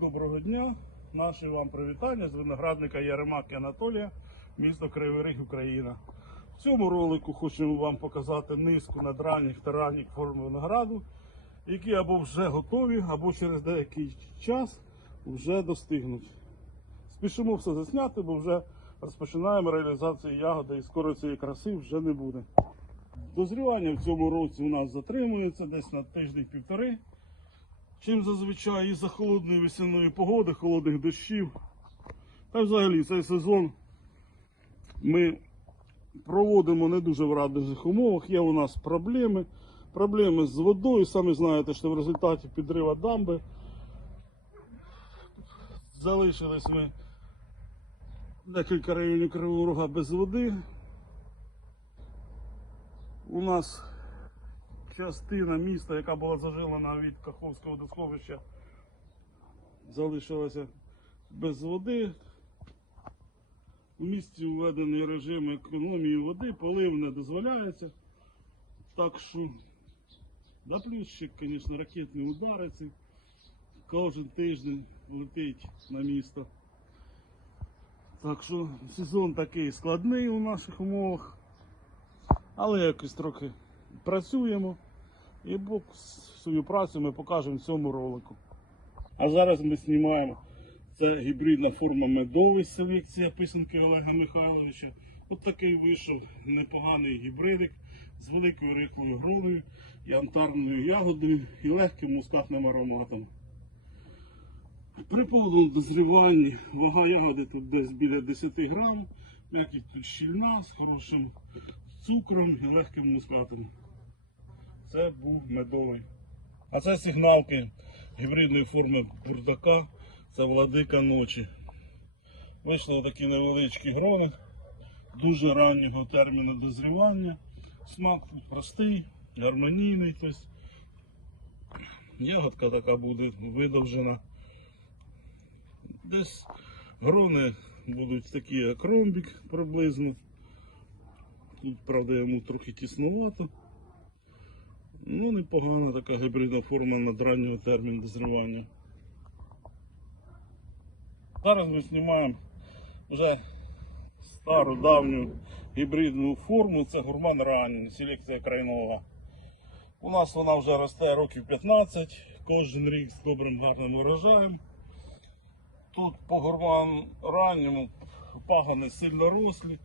Доброго дня, наші вам привітання з виноградника Яремаки Анатолія, місто Кривий Ріг, Україна. В цьому ролику хочемо вам показати низку надранніх та ранніх форм винограду, які або вже готові, або через деякий час вже достигнуть. Спішимо все засняти, бо вже розпочинаємо реалізацію ягоди і скоро цієї краси вже не буде. Дозрівання в цьому році у нас затримується десь на тиждень-півтори. Чим зазвичай із-за холодної весняної погоди, холодних дощів. Та взагалі цей сезон ми проводимо не дуже в радужних умовах. Є у нас проблеми. Проблеми з водою. Самі знаєте, що в результаті підрива дамби залишились ми декілька районів Кривого Рога без води. У нас частина міста, яка була зажилена від Каховського водосховища, залишилася без води. У місті введений режим економії води, полив не дозволяється. Так що, да плюс ще, звісно, ракетні удари кожен тиждень летить на місто. Так що сезон такий складний у наших умовах. Але якось трохи працюємо і бо- свою працю ми покажемо в цьому ролику. А зараз ми знімаємо. Це гібридна форма медовий селекція писанки Олега Михайловича. От такий вийшов непоганий гібридик з великою рихлою гроною, янтарною ягодою і легким мускатним ароматом. При повному дозріванні вага ягоди тут десь біля 10 грам, м'якість тут щільна, з хорошим цукром і легким мускатом. Це був медовий. А це сигналки гібридної форми бурдака. Це владика ночі. Вийшли такі невеличкі грони, дуже раннього терміну дозрівання. Смак тут простий, гармонійний. Тобто ягодка така буде видовжена. Десь грони будуть такі, як ромбік приблизно. Тут, правда, йому трохи тіснувато. Ну, непогана така гібридна форма надраннього терміну дозрівання. Зараз ми знімаємо вже стару давню гібридну форму. Це гурман ранній, селекція крайнова. У нас вона вже росте років 15, кожен рік з добрим гарним урожаєм. Тут по гурман ранньому пагони сильно рослі.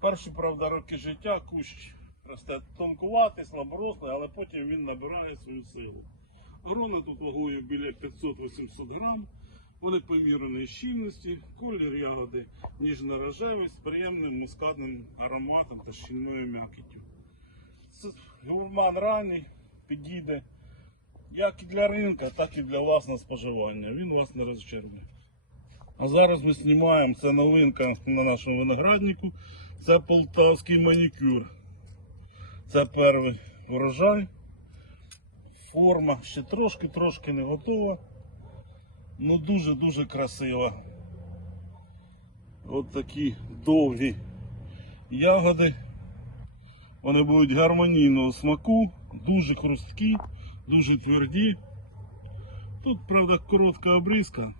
Перші, правда, роки життя кущ росте тонкуватий, слаборослий, але потім він набирає свою силу. Грони тут вагою біля 500-800 грам. Вони помірної щільності, колір ягоди ніжно-рожевий з приємним мускатним ароматом та щільною м'якіттю. Гурман ранній підійде як і для ринка, так і для власного споживання. Він вас не розчерпне. А зараз ми знімаємо це новинка на нашому винограднику. Це полтавський манікюр. Це перший урожай. Форма ще трошки-трошки не готова. Ну дуже-дуже красива. От такі довгі ягоди. Вони будуть гармонійного смаку, дуже хрусткі, дуже тверді. Тут, правда, коротка обрізка.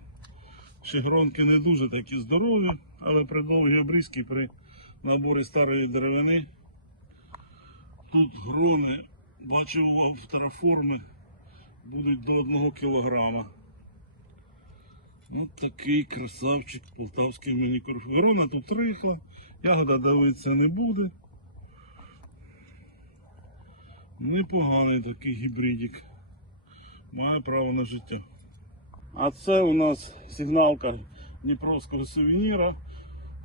Ще не дуже такі здорові, але при довгій обрізці при наборі старої деревини. Тут грони, бачу в тераформи, будуть до 1 кілограма. Ось такий красавчик полтавський мінікур. Ворона тут рихла, ягода давитися не буде. Непоганий такий гібридик. Має право на життя. А це у нас сигналка Дніпровського сувеніра.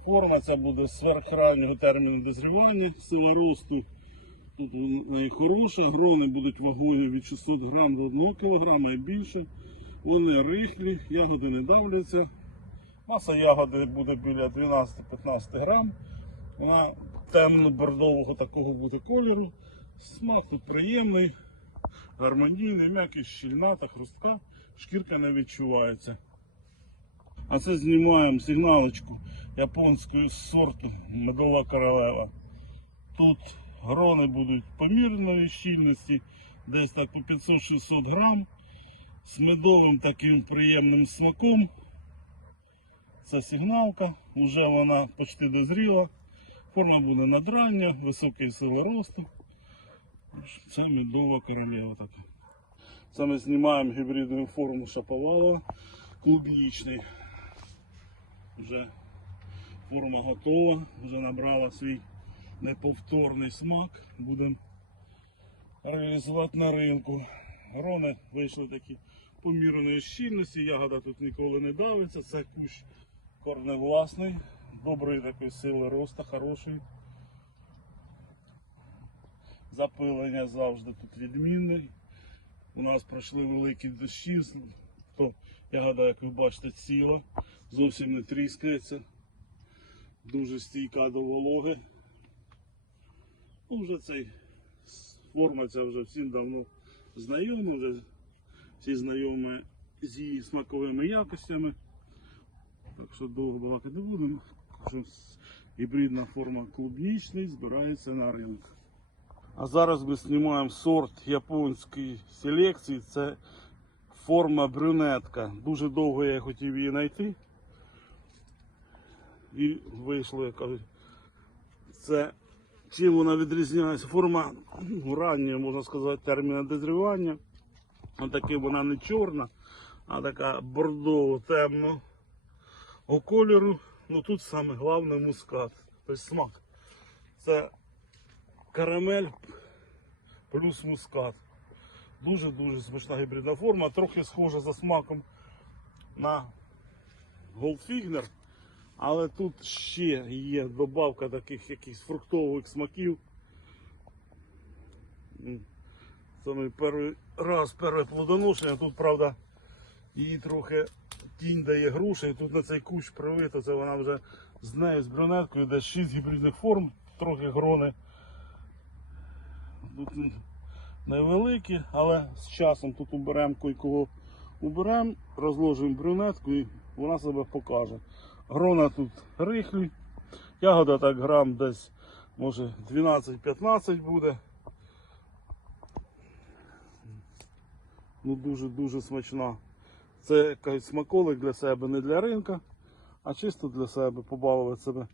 Форма ця буде сверхраннього терміну дозрівання, сила росту. Тут в неї хороша, грони будуть вагою від 600 грам до 1 кг і більше. Вони рихлі, ягоди не давляться. Маса ягоди буде біля 12-15 грам. Вона темно-бордового такого буде кольору. Смак тут приємний, гармонійний, м'який, щільна та хрустка, шкірка не відчувається. А це знімаємо сигналочку японської сорту медова королева. Тут грони будуть помірної щільності, десь так по 500-600 грам. з медовим таким приємним смаком. Це сигналка, вже вона почти дозріла. Форма буде надрання, високої сили росту. Це медова королева така. Це ми знімаємо гібридну форму шаповала клубнічний. Вже форма готова, вже набрала свій неповторний смак. Будемо реалізувати на ринку. Грони вийшли такі помірної щільності, ягода тут ніколи не давиться, це кущ корневласний, доброї такої сили росту, хороший. Запилення завжди тут відмінне. У нас пройшли великі дощі, то ягода, як ви бачите, ціла, зовсім не тріскається, дуже стійка до вологи. Ну, вже цей форма ця вже всім давно знайома, вже всі знайомі з її смаковими якостями. Так що довго балакати не будемо. Що гібридна форма клубнічний збирається на ринок. А зараз ми знімаємо сорт японської селекції. Це форма брюнетка. Дуже довго я хотів її знайти. І вийшло, як кажуть, це чим вона відрізняється? Форма рання, можна сказати, терміна дозрівання. Отаки вона не чорна, а така бордово темно кольору. Ну тут саме головне мускат. Тобто смак. Це карамель плюс мускат. Дуже-дуже смачна гібридна форма, трохи схожа за смаком на Goldfinger, але тут ще є добавка таких якихось фруктових смаків. Це мій перший раз, перше плодоношення. Тут, правда, її трохи тінь дає груша, і тут на цей кущ привито, це вона вже з нею, з брюнеткою, де 6 гібридних форм, трохи грони. Тут невеликі, але з часом тут уберемо кого уберемо, розложимо брюнетку і вона себе покаже. Грона тут рихлі, ягода так грам десь може 12-15 буде. Ну дуже-дуже смачна. Це якийсь смаколик для себе, не для ринка, а чисто для себе, побалувати себе.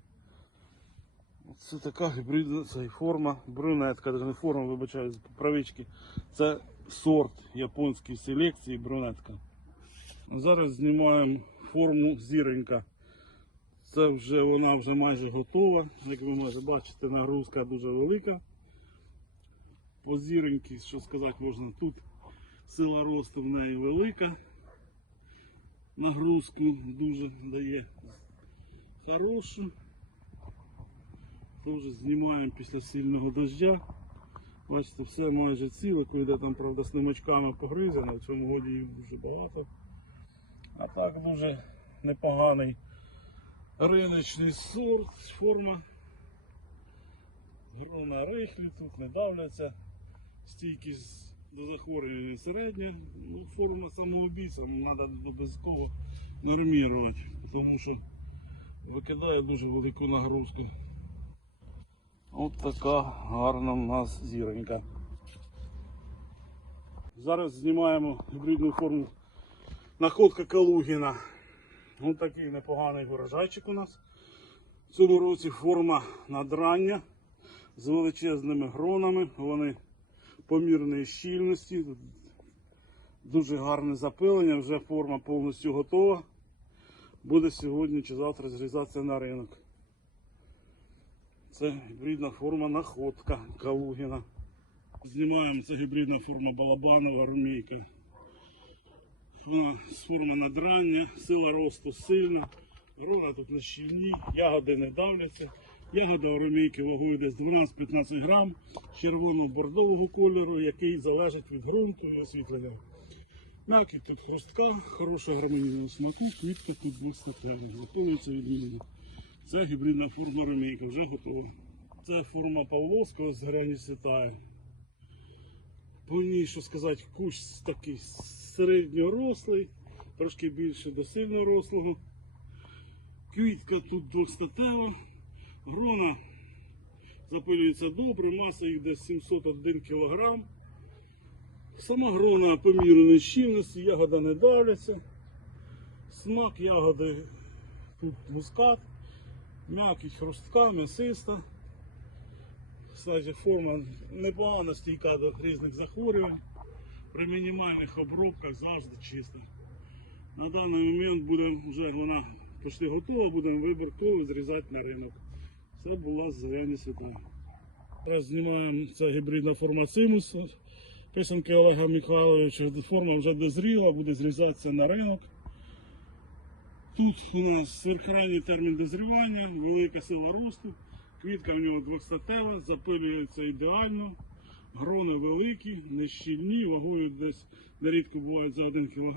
Це така гібридна це форма, брюнетка, не форма, вибачаюсь, правички. Це сорт японської селекції брюнетка. Зараз знімаємо форму зіронька. Це вже вона вже майже готова. Як ви можете бачити, нагрузка дуже велика. По зіроньки, що сказати можна, тут сила росту в неї велика. Нагрузку дуже дає хорошу. Теж знімаємо після сильного дождя. Бачите, все майже ціле, йде там, правда, з немочками погризено, в цьому годі їх дуже багато. А так дуже непоганий риночний сорт, форма. Грона рихлі, тут не давляться, стійкість до захворювання середня, ну, форма самоубійця, треба обов'язково нормувати, тому що викидає дуже велику нагрузку. От така гарна в нас зіронька. Зараз знімаємо гібридну форму находка Калугіна. Ось такий непоганий урожайчик у нас. В цьому році форма надрання з величезними гронами. Вони помірної щільності. Дуже гарне запилення, вже форма повністю готова. Буде сьогодні чи завтра зрізатися на ринок. Це гібридна форма находка Калугіна. Знімаємо це гібридна форма балабанова румійка. Форми надрання, сила росту сильна, грона тут не щільні, ягоди не давляться. Ягода у румійки вагою десь 12-15 грам червоно-бордового кольору, який залежить від ґрунту і освітлення. Накид тут хрустка, хороша гармонійного смаку, квітка тут двостатевна, готується відмінно. Це гібридна форма ромейка, вже готова. Це форма Павловського з грані світає. По ній, що сказати, кущ такий середньорослий, трошки більше до сильнорослого. Квітка тут двохстатева, грона запилюється добре, маса їх десь 701 кг. Сама грона помірної щільності, ягода не давляться. Смак ягоди тут мускат, м'якість хрустка, м'ясиста. Кстати, форма непогано стійка до різних захворювань. При мінімальних обробках завжди чиста. На даний момент буде вже вона почти готова, будемо вибірково зрізати на ринок. Це була зелені світла. Зараз знімаємо це гібридна форма синус. Писанки Олега Михайловича. Форма вже дозріла, буде зрізатися на ринок. Тут у нас сверхранній термін дозрівання, велика сила росту, квітка в нього двохстатева, запилюється ідеально, грони великі, нещільні, вагою десь нерідко бувають за 1 кг.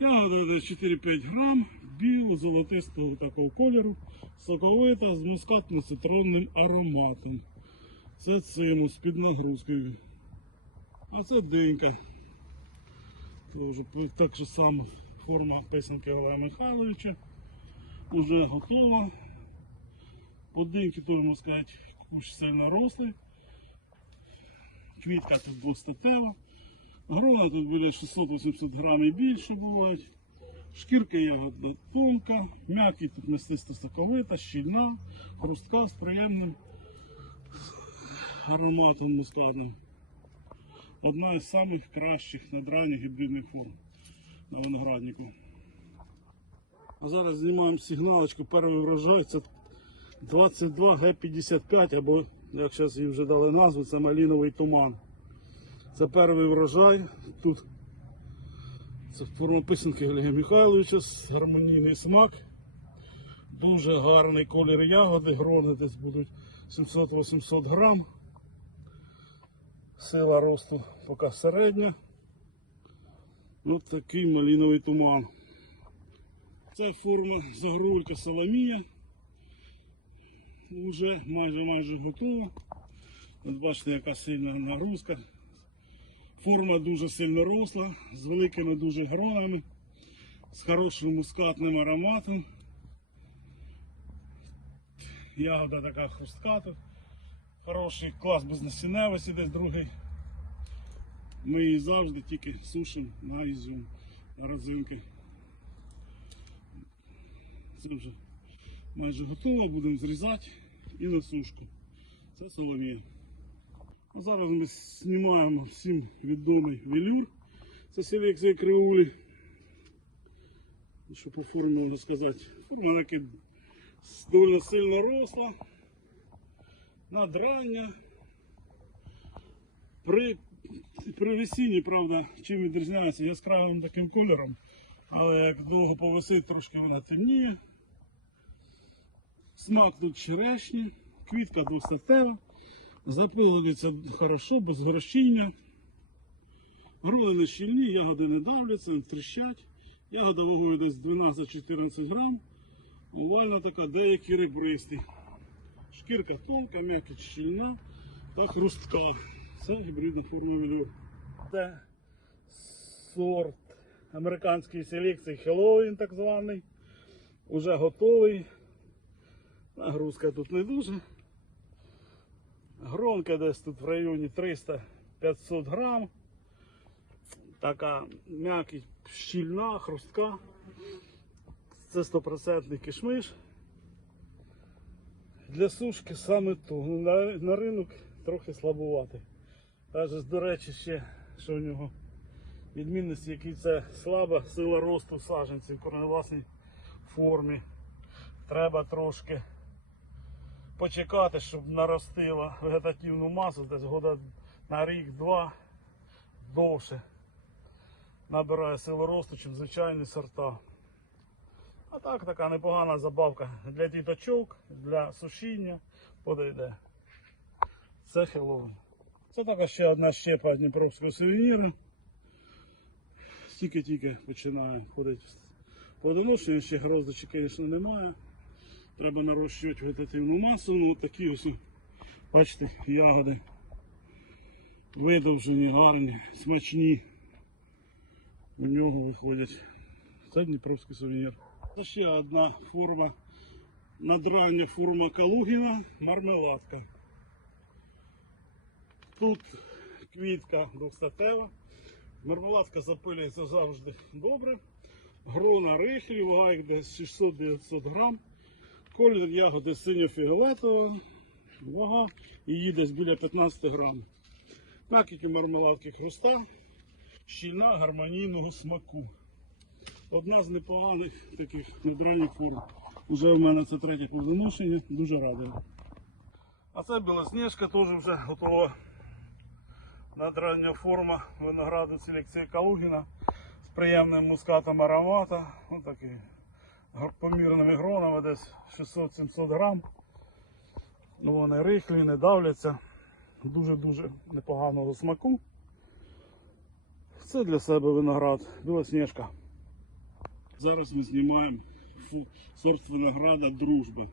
Ягода десь 4-5 грам, білу, золотистого такого кольору, соковита з мускатно-цитронним ароматом. Це цинус під нагрузкою. А це динька. Тоже так само форма писанки Олега Михайловича. Уже готова. Подинки теж можна сказати, кущ сильно рослий. Квітка тут двостатева. Грона тут біля 600-800 грамів більше бувають. Шкірка ягода тонка, м'який тут містисто соковита, щільна, хрустка з приємним ароматом мускатним. Одна із самих кращих надранніх гібридних форм на винограднику. А зараз знімаємо сигналочку, перший врожай це 22 Г55, або як зараз їй вже дали назву, це маліновий туман. Це перший врожай. Тут це форма писанки Олега Михайловича, гармонійний смак. Дуже гарний колір ягоди, грони десь будуть 700-800 грам. Сила росту поки середня. Ось такий маліновий туман. Це форма загрулька Соломія. Вже майже майже готова. От бачите, яка сильна нагрузка. Форма дуже сильно росла, з великими дуже гронами, з хорошим мускатним ароматом. Ягода така хрустката. Хороший клас безнасінневості десь другий. Ми її завжди тільки сушимо на ізюм, розинки. Це вже майже готово, будемо зрізати і на сушку. Це соломія. А зараз ми знімаємо всім відомий велюр. Це селекція кривулі. Що по формі можна сказати? Форма таки доволі сильно росла, надрання. При, при весінні, правда, чим відрізняється яскравим таким кольором, але як довго повисить, трошки вона темніє. Смак тут черешні, квітка двостатева. Запилюється хорошо, без горощіння. Грони не щільні, ягоди не давляться, не тріщать. Ягода вагою десь 12-14 грам. Овальна така, деякі ребристі. Шкірка тонка, м'якість щільна та хрустка. Це гібридна форма велюр. Це сорт американської селекції Хеллоуін так званий. Уже готовий. Нагрузка тут не дуже. Гронка десь тут в районі 300-500 грам. Така м'якість щільна, хрустка. Це 100% кишмиш. Для сушки саме то. Ну, На, на ринок трохи слабувати. Каже, до речі, ще, що в нього відмінності, який це слаба сила росту саджанців в корневласній формі. Треба трошки почекати, щоб наростила вегетативну масу, десь года на рік-два довше набирає силу росту, чим звичайні сорта. А так така непогана забавка для діточок, для сушіння подойде. Це Хеллоуін. Це також ще одна щепа Дніпровського сувеніра. Тільки-тільки починає ходити плодоношення, ще гроздочі, звісно, немає. Треба нарощувати вегетативну масу. Ну, такі ось, бачите, ягоди видовжені, гарні, смачні. У нього виходять. Це Дніпровський сувенір. Це ще одна форма, надрання форма Калугіна, мармеладка. Тут квітка двохстатева. Мармеладка запилюється завжди добре. Грона рихлі, вага їх десь 600-900 грам. Колір ягоди синьо-фіолетова. Вага її десь біля 15 грам. М'якіті мармеладки хруста, щільна гармонійного смаку. Одна з непоганих таких недранніх форм. Уже в мене це третє плодоношення, дуже радий. А це білосніжка теж вже готова. Надрання форма винограду селекції Калугіна з приємним мускатом аромата. Ось такий помірними гронами, десь 600-700 грам. Ну, вони рихлі, не давляться. Дуже-дуже непоганого смаку. Це для себе виноград, білосніжка. Зараз ми знімаємо сорт винограда дружби.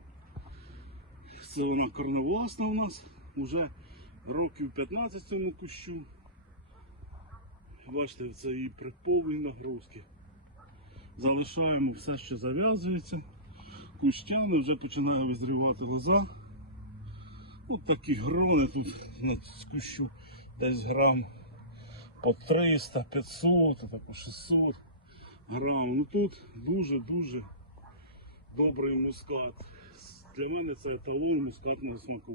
Це вона корневласна у нас. Уже років 15 цьому кущу. Бачите, це її при повній нагрузки. Залишаємо все, що зав'язується. Кущани вже починає визрівати лоза. От такі грони тут з кущу десь грам по 300, 500, по 600 грам. Ну тут дуже-дуже добрий мускат. Для мене це еталон мускатного смаку.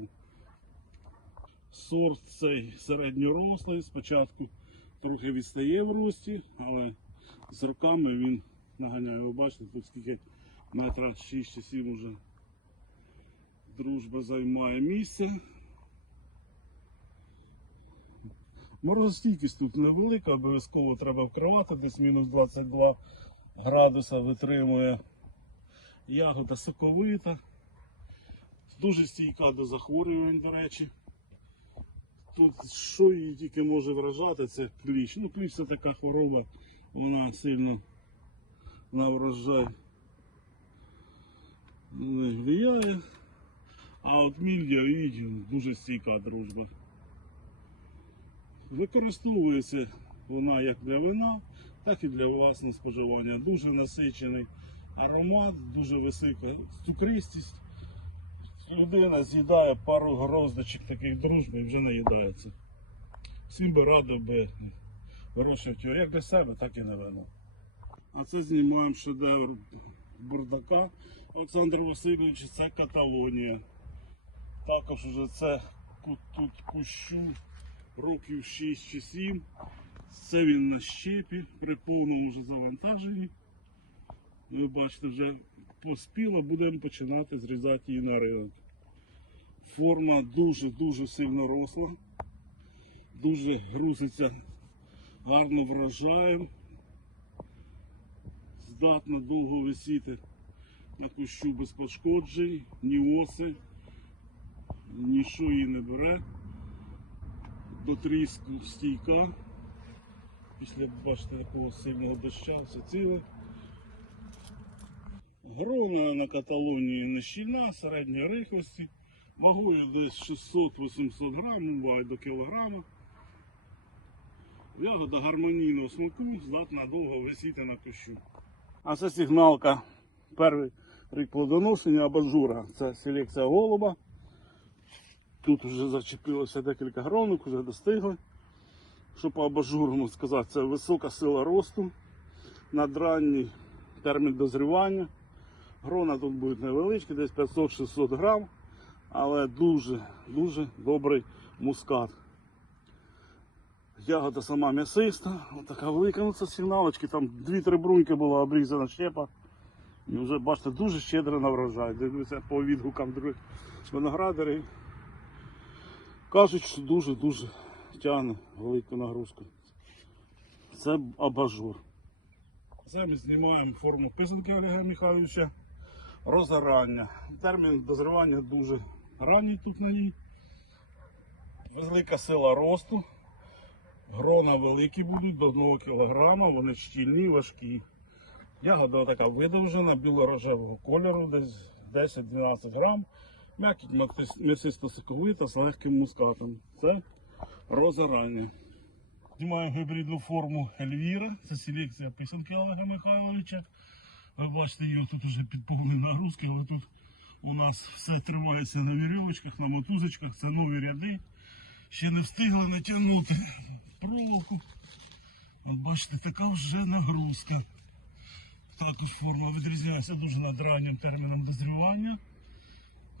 Сорт цей середньорослий, спочатку трохи відстає в рості, але з роками він наганяє. Ви бачите, тут скільки метра 6 чи 7 уже дружба займає місце. Морозостійкість тут невелика, обов'язково треба вкривати, десь мінус 22 градуса витримує. Ягода соковита, дуже стійка до захворювань, до речі. Тут що її тільки може вражати, це кліщ. Ну, кліщ це така хвороба, вона сильно на врожай не впливає. А от мільдя відділ дуже стійка дружба. Використовується вона як для вина, так і для власного споживання. Дуже насичений аромат, дуже висока цукристість. Людина з'їдає пару гроздочок таких дружби і вже наїдається. Всім би радив би вирощувати його як для себе, так і на вино. А це знімаємо шедевр бардака Олександра Васильовича, це Каталонія. Також уже це тут кущу років 6 чи 7. Це він на щепі при повному вже завантаженні. Ви бачите, вже поспіло, будемо починати зрізати її на ринок. Форма дуже-дуже сильно росла, дуже грузиться гарно врожаєм, здатна довго висіти на кущу без пошкоджень, ні оси, нічого її не бере. До тріску стійка. Після бачите, такого сильного доща все ціле. Грона на Каталонії не щільна, середньої рихлості. Вагою десь 600-800 грам, ну, буває до кілограма. Ягода гармонійного смаку, здатна довго висіти на кущу. А це сигналка. Перший рік плодоношення абажура. Це селекція голуба. Тут вже зачепилося декілька гронок, вже достигли. Що по абажурному сказати, це висока сила росту, надранній термін дозрівання. Грона тут будуть невеличкі, десь 500-600 грам, але дуже, дуже добрий мускат. Ягода сама м'ясиста, така велика, ну це сигналочки, там 2-3 бруньки була обрізана щепа. І вже бачите, дуже щедро на врожай. Дивлюся по відгукам других виноградарів. Кажуть, що дуже-дуже тягне велику нагрузку. Це абажур. Ми знімаємо форму писанки Олега Михайловича. Розгорання. Термін дозрівання дуже ранній тут на ній. Велика сила росту. Грона великі будуть до 1 кг, вони щільні, важкі. Ягода така видовжена, біло-рожевого кольору, десь 10-12 грам. М'якіть м'ясисто соковита з легким мускатом. Це розорання. Знімаємо гібридну форму Ельвіра. Це селекція писанки Олега Михайловича. Ви бачите, її тут вже під повною нагрузки, але тут у нас все тримається на вірьовочках, на мотузочках, це нові ряди. Ще не встигли натягнути проволоку. Ну, бачите, така вже нагрузка. Також форма відрізняється дуже над раннім терміном дозрівання,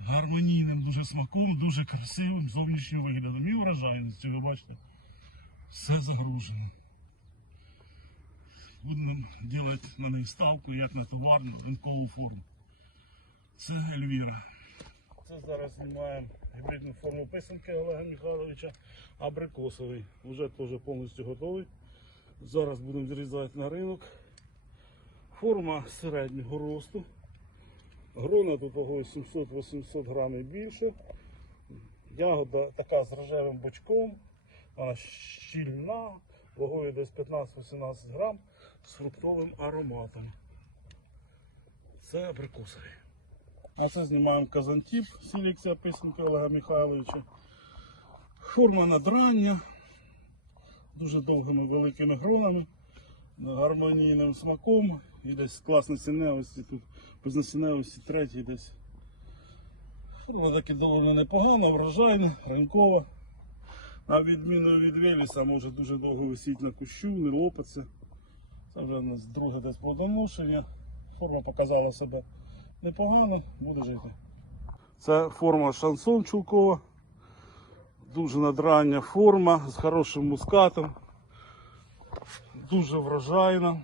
гармонійним дуже смаком, дуже красивим зовнішнім виглядом. І вражайністю, ви бачите, все загружено. Будемо робити на неї ставку, як на товарну ринкову форму. Це Ельвіра. Це зараз знімаємо гібридну форму писанки Олега Михайловича абрикосовий. Вже теж повністю готовий. Зараз будемо зрізати на ринок. Форма середнього росту. Грона тут вагою 700-800 грамів більше. Ягода така з рожевим бочком. Вона щільна, вагою десь 15-18 грам з фруктовим ароматом. Це абрикосовий. А це знімаємо казантіп, селекція писанки Олега Михайловича. Форма надрання, дуже довгими великими гронами, гармонійним смаком. І десь клас насінневості, тут без насінневості третій десь. Форма таки доволі непогана, врожайна, ранкова. На відміну від Веліса може дуже довго висіти на кущу, не лопаться. Це вже у нас друге десь плодоношення. Форма показала себе непогано, буде жити. Це форма шансон чулкова. Дуже надрання форма з хорошим мускатом. Дуже врожайна.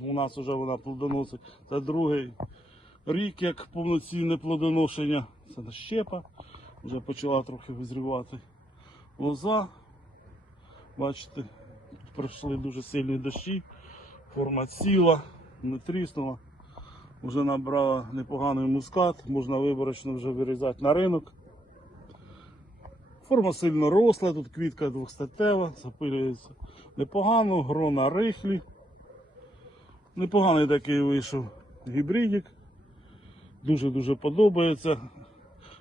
У нас вже вона плодоносить. Це другий рік, як повноцінне плодоношення. Це щепа. Вже почала трохи визрівати лоза. Бачите, пройшли дуже сильні дощі. Форма ціла, не тріснула. Вже набрала непоганий мускат, можна виборочно вже вирізати на ринок. Форма сильно росла, тут квітка двохстатева, запилюється непогано, грона рихлі. Непоганий такий вийшов гібридик. Дуже-дуже подобається.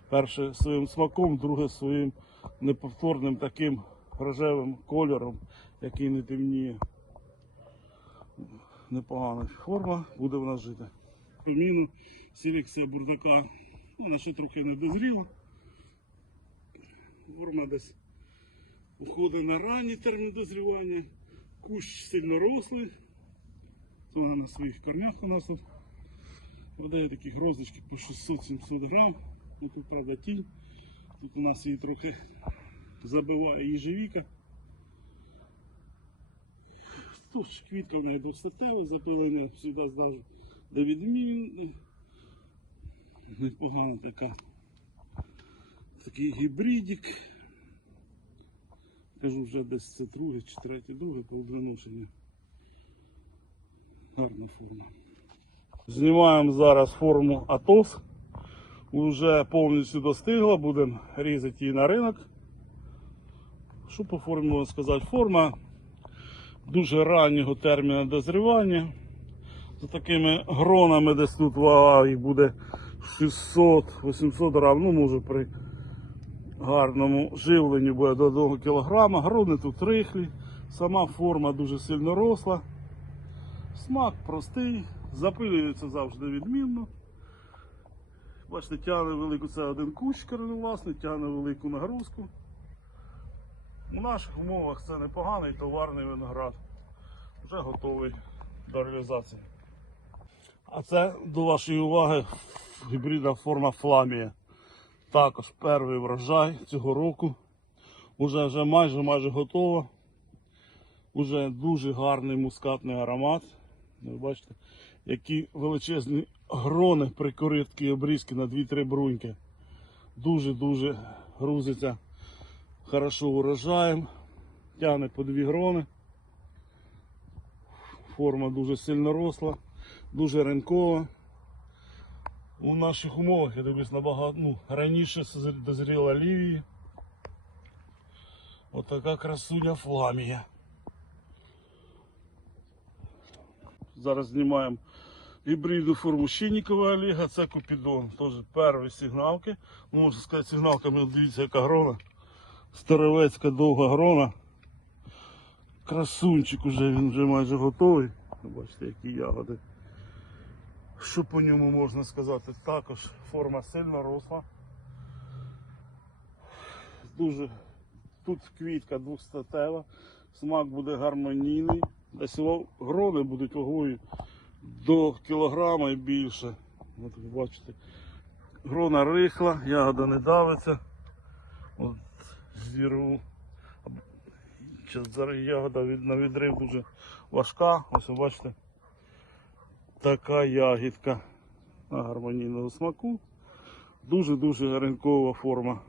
Перше своїм смаком, друге своїм неповторним таким рожевим кольором, який не темніє. Непогана форма, буде в нас жити. Поміну селекція бурдака, ну, вона ще трохи не дозріла. Форма десь виходить на ранній термін дозрівання. Кущ сильно рослий. Це вона на своїх корнях у нас тут. Видає такі гроздочки по 600-700 грам. Тут правда тінь. Тут у нас її трохи забиває їжевіка. Тож квітка в неї двостатева, запилення завжди здажу до відмінне. Непогана така. Такий гібридик. Кажу, вже десь це друге чи третє друге по плодоношення. Гарна форма. Знімаємо зараз форму Атос. Уже повністю достигла, будемо різати її на ринок. Що по формі можна сказати? Форма дуже раннього терміну дозрівання. За такими гронами десь тут вага їх буде 600-800 грам, ну може при гарному живленні буде до 1 кг. Грони тут рихлі, сама форма дуже сильно росла. Смак простий, запилюється завжди відмінно. Бачите, тягне велику, це один кущ кореневласний, тягне велику нагрузку. У наших умовах це непоганий товарний виноград. Вже готовий до реалізації. А це до вашої уваги гібридна форма Фламія. Також перший врожай цього року. Уже вже майже майже готова. Уже дуже гарний мускатний аромат. Ви бачите, які величезні грони при коритки обрізки на 2-3 бруньки. Дуже-дуже грузиться хорошо урожаєм. Тягне по дві грони. Форма дуже сильно росла, дуже ринкова. У наших умовах, я дивлюсь, набагато ну, раніше дозріла лівії. Отака красуня фламія. Зараз знімаємо гібридну форму Щенникова Олега, це Купідон. Теж перші сигналки. Ну, можна сказати, сигналками дивіться, яка грона. Старовецька довга грона. Красунчик уже, він вже майже готовий. Бачите, які ягоди. Що по ньому можна сказати? Також форма сильно росла. Дуже тут квітка двохстатева, смак буде гармонійний. Десь грони будуть вагою до кілограма і більше. От ви бачите. Грона рихла, ягода не давиться. От зірву. Зараз ягода на відрив дуже важка. Ось ви бачите. Така ягідка на гармонійного смаку. Дуже-дуже ринкова форма